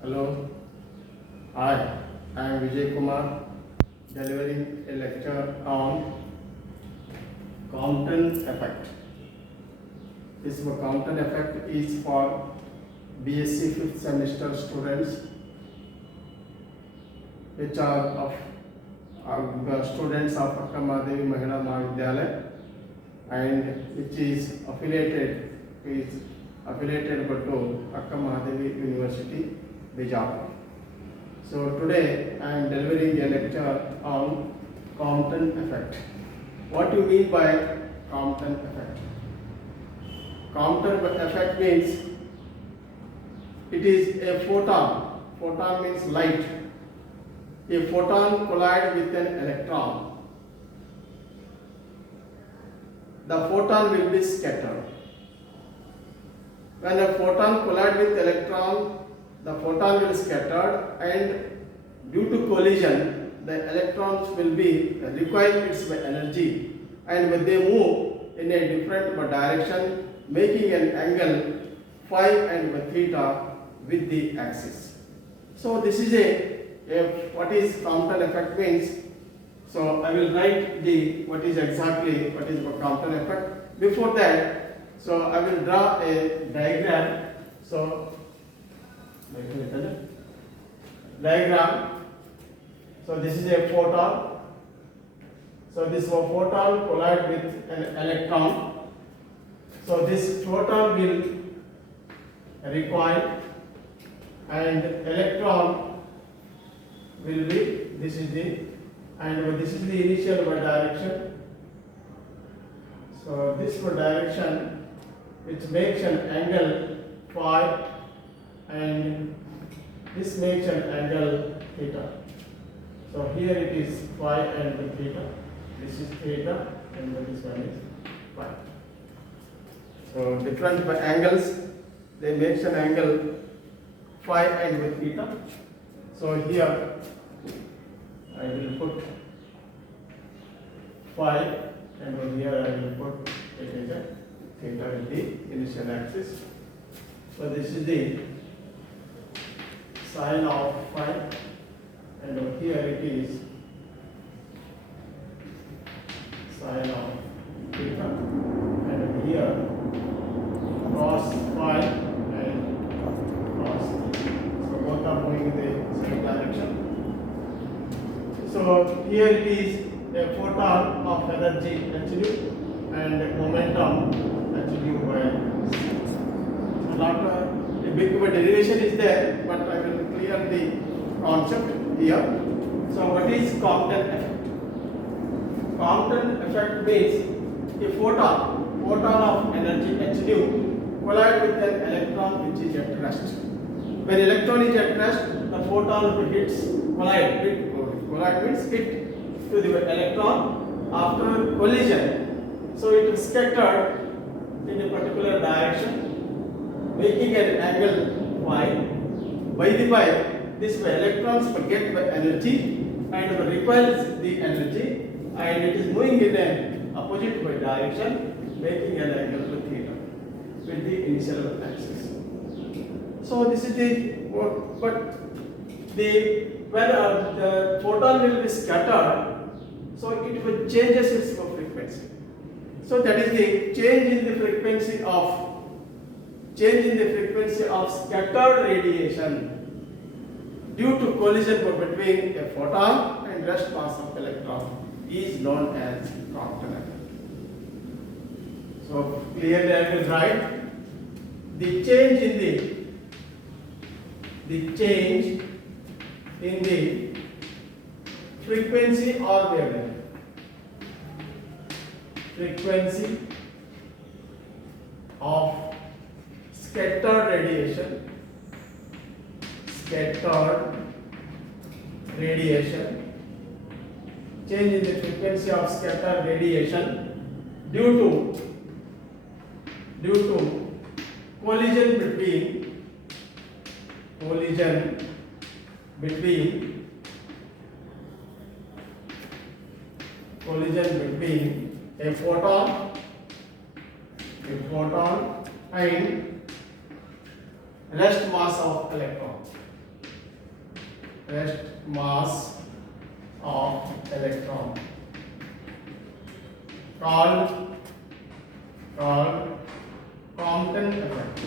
Hello, hi, I am Vijay Kumar, delivering a lecture on Compton effect. This Compton effect is for BSc 5th semester students, which are of students of Akkamadevi Mahila Mahavidyalaya, and which is affiliated to Akkamadevi University, Bijapur. So today I am delivering a lecture on Compton effect. What do you mean by Compton effect? Compton effect means it is a photon. Photon means light. A photon collides with an electron. The photon will be scattered. When a photon collides with electron, the photon will scatter, and due to collision, the electrons will be require its energy, and when they move in a different direction, making an angle phi and theta with the axis. So this is what is Compton effect means. So I will write what is Compton effect. Before that, so I will draw a diagram. So diagram. So this is a photon. So this photon collides with an electron. So this photon will recoil, and electron will be this is the initial direction. So this direction, which makes an angle phi, and this makes an angle theta. So here it is phi and theta. This is theta, and this one is phi. So different angles, they make an angle phi and theta. So here I will put phi, and over here I will put it as theta with the initial axis. So this is the sine of phi, and over here it is sine of theta, and over here cos phi and cos theta. So both are going in the same direction. So here it is a photon of energy h and momentum h by c. And after a big derivation is there, but I will clear the concept here. So what is Compton effect? Compton effect means a photon of energy h collides with an electron which is at rest. When electron is at rest, the photon hits collide means hit to the electron. After collision, so it is scattered in a particular direction, making an angle phi. By the by, this electrons get the energy and repels the energy, and it is moving in an opposite direction, making an angle theta with the initial axis. So this is when the photon will be scattered, so it will changes its frequency. So that is the change in the frequency of scattered radiation due to collision between a photon and rest mass of electron is known as Compton effect. So clearly I will write the change in the frequency or wavelength. Frequency of scattered radiation change in the frequency of scattered radiation due to collision between a photon and rest mass of electron. rest mass of electron called Crompton effect.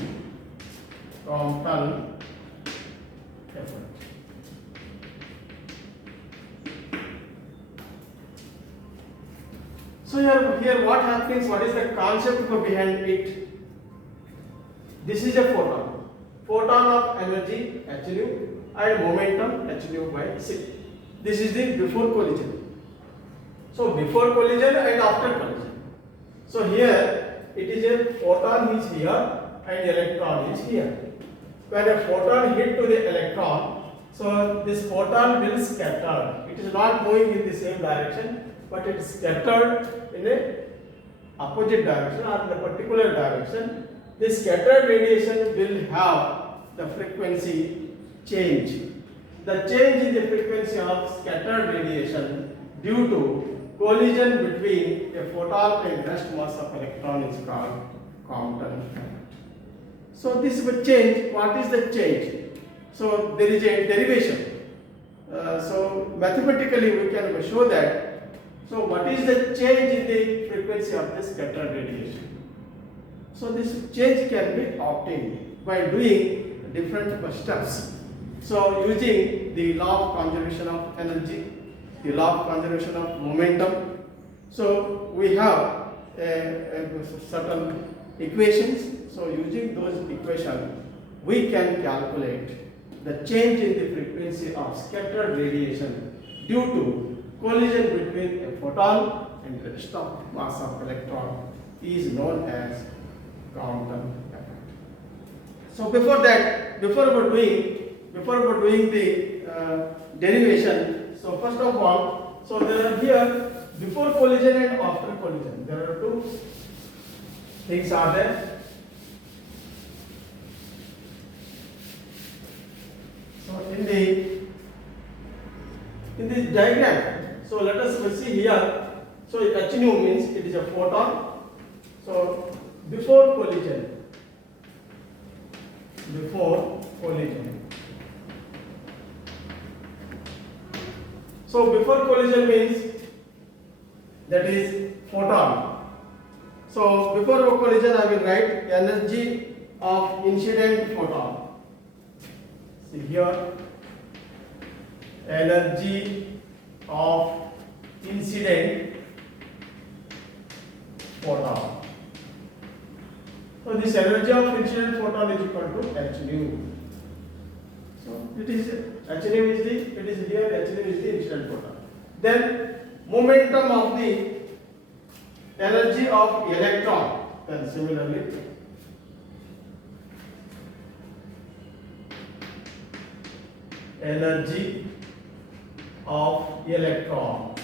Crompton effect. So here what happens, what is the concept behind it? This is a photon. Photon of energy hν and momentum hν by c. This is the before collision. So before collision and after collision. So here it is a photon is here and electron is here. When a photon hit to the electron, so this photon will scatter. It is not moving in the same direction, but it is scattered in a opposite direction or in a particular direction. This scattered radiation will have the frequency change. The change in the frequency of scattered radiation due to collision between a photon and rest mass of electron is called Crompton effect. So this will change. What is the change? So there is a derivation. So mathematically we can show that. So what is the change in the frequency of this scattered radiation? So this change can be obtained by doing different steps. So using the law of conservation of energy, the law of conservation of momentum. So we have certain equations. So using those equations, we can calculate the change in the frequency of scattered radiation due to collision between a photon and the rest of mass of electron is known as Crompton effect. So before that, before we doing the derivation, so first of all, so there are here before collision and after collision. There are two things are there. So in this diagram, so let us see here. So hν means it is a photon. So before collision. So before collision means that is photon. So before collision I will write energy of incident photon. See here, energy of incident photon. So this energy of incident photon is equal to hν. So it is hν is the, it is here hν is the incident photon. Then momentum of the energy of electron. Then similarly, energy of electron.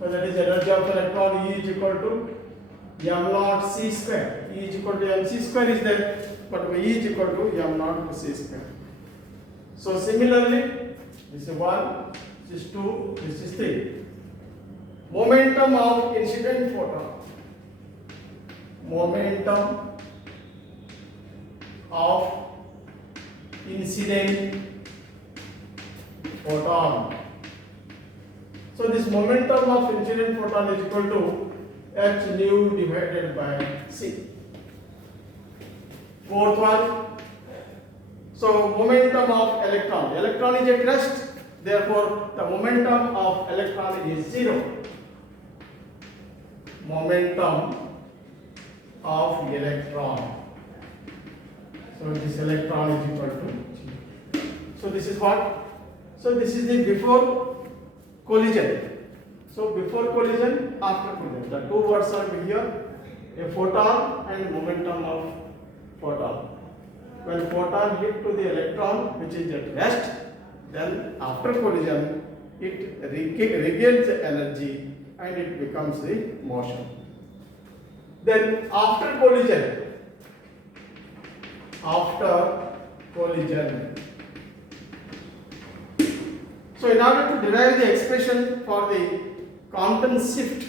So that is energy of electron E is equal to m0 c square. E is equal to mc square is there, but E is equal to m0 c square. So similarly, this is 1, this is 2, this is 3. Momentum of incident photon. Momentum of incident photon. So this momentum of incident photon is equal to hν divided by c. Fourth one. So momentum of electron. Electron is at rest. Therefore, the momentum of electron is 0. Momentum of electron. So this electron is equal to 0. So this is what? So this is the before collision. So before collision, after collision. The two words are here, a photon and momentum of photon. When photon hit to the electron, which is at rest, then after collision, it regains the energy and it becomes the motion. Then after collision, so in order to derive the expression for the Crompton shift,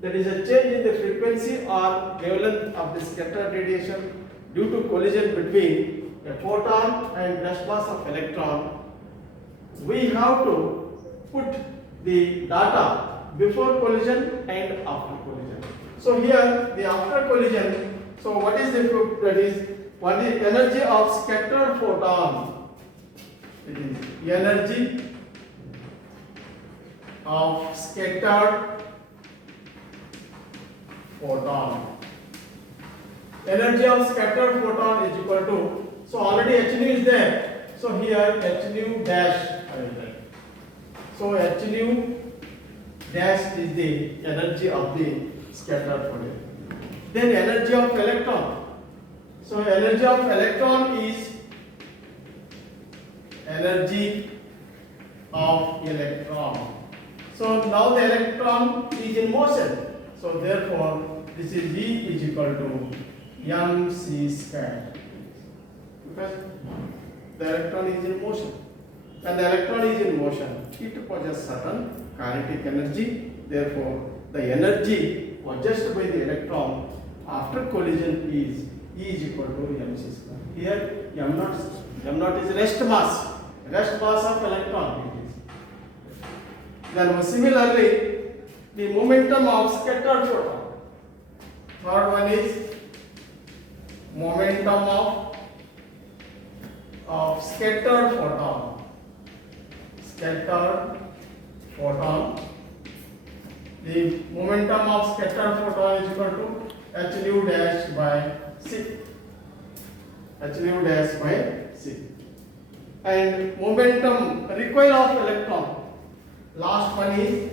that is a change in the frequency or wavelength of the scattered radiation due to collision between a photon and rest mass of electron, we have to put the data before collision and after collision. So here the after collision, so what is what is energy of scattered photon? It is energy of scattered photon. Energy of scattered photon is equal to, so already h nu is there, so here h nu dash I will write. So h nu dash is the energy of the scattered photon. Then energy of electron. So energy of electron is energy of electron. So now the electron is in motion. So therefore this is E is equal to mc squared, because the electron is in motion. And the electron is in motion, it possesses certain kinetic energy. Therefore the energy possessed by the electron after collision is E is equal to mc squared. Here m naught is rest mass of electron it is. Then similarly the momentum of scattered photon. Third one is momentum of scattered photon. Scattered photon. The momentum of scattered photon is equal to h nu dash by c. H nu dash by c. And momentum recoil of electron. Last one is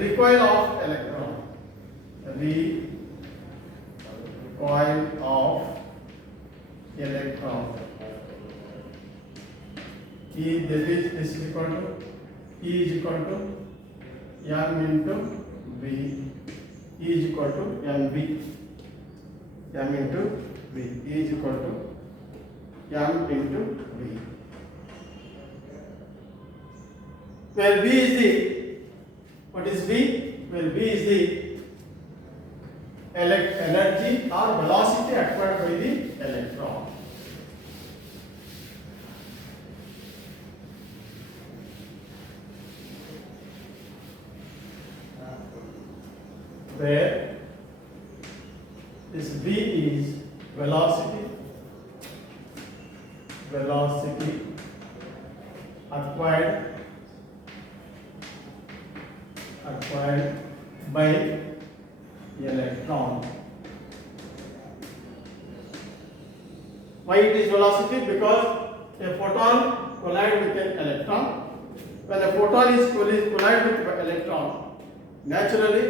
recoil of electron. Recoil of electron. This is equal to E is equal to m into v. E is equal to mv. M into v. E is equal to m into v. Where v is the, what is v? Where v is the energy or velocity acquired by the electron. Where this v is velocity acquired by the electron. Why it is velocity? Because a photon collides with an electron. When a photon is collide with an electron, naturally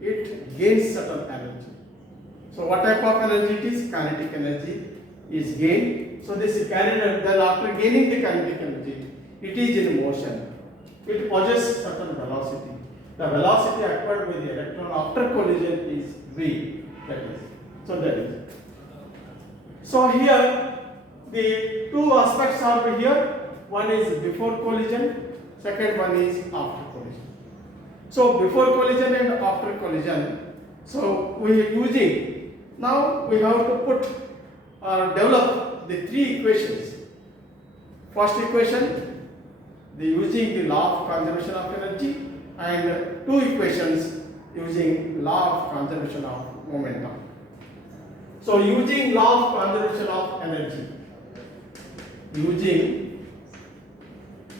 it gains certain energy. So what type of energy it is? Kinetic energy is gained. So this kinetic, then after gaining the kinetic energy, it is in motion. It possesses certain velocity. The velocity acquired by the electron after collision is v. That is. So here the two aspects are here. One is before collision. Second one is after collision. So before collision and after collision. So we are using. Now we have to put or develop the three equations. First equation, using the law of conservation of energy, and two equations using law of conservation of momentum. So using law of conservation of energy, using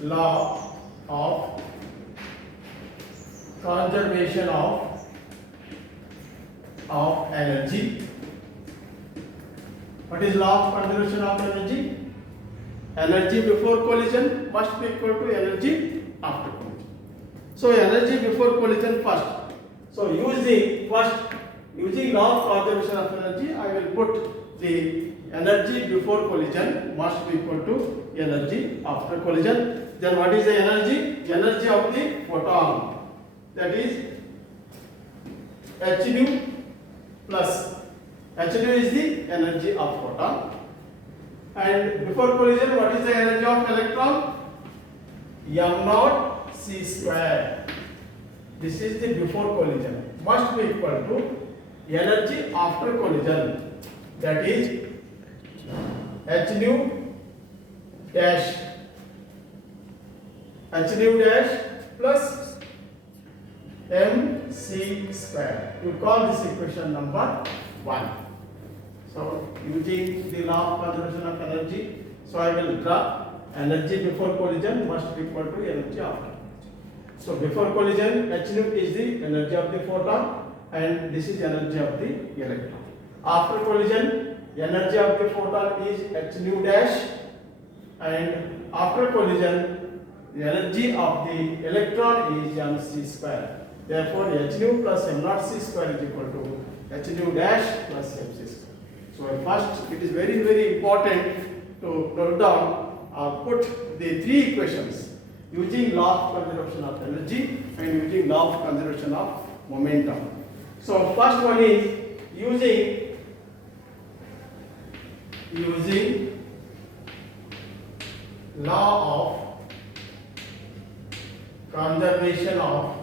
law of conservation of energy. What is law of conservation of energy? Energy before collision must be equal to energy after collision. So energy before collision first. So using law of conservation of energy, I will put the energy before collision must be equal to energy after collision. Then what is the energy? Energy of the photon. That is h nu plus h nu is the energy of photon. And before collision, what is the energy of electron? M naught c square. This is the before collision. Must be equal to energy after collision, that is h nu dash plus mc square. You call this equation number 1. So using the law of conservation of energy, so I will draw energy before collision must be equal to energy after. So before collision, h nu is the energy of the photon and this is energy of the electron. After collision, energy of the photon is h nu dash, and after collision, the energy of the electron is mc square. Therefore, h nu plus m naught c square is equal to h nu dash plus mc square. So first, it is very important to note down or put the 3 equations using law of conservation of energy and using law of conservation of momentum. So first one is using law of conservation of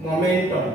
momentum.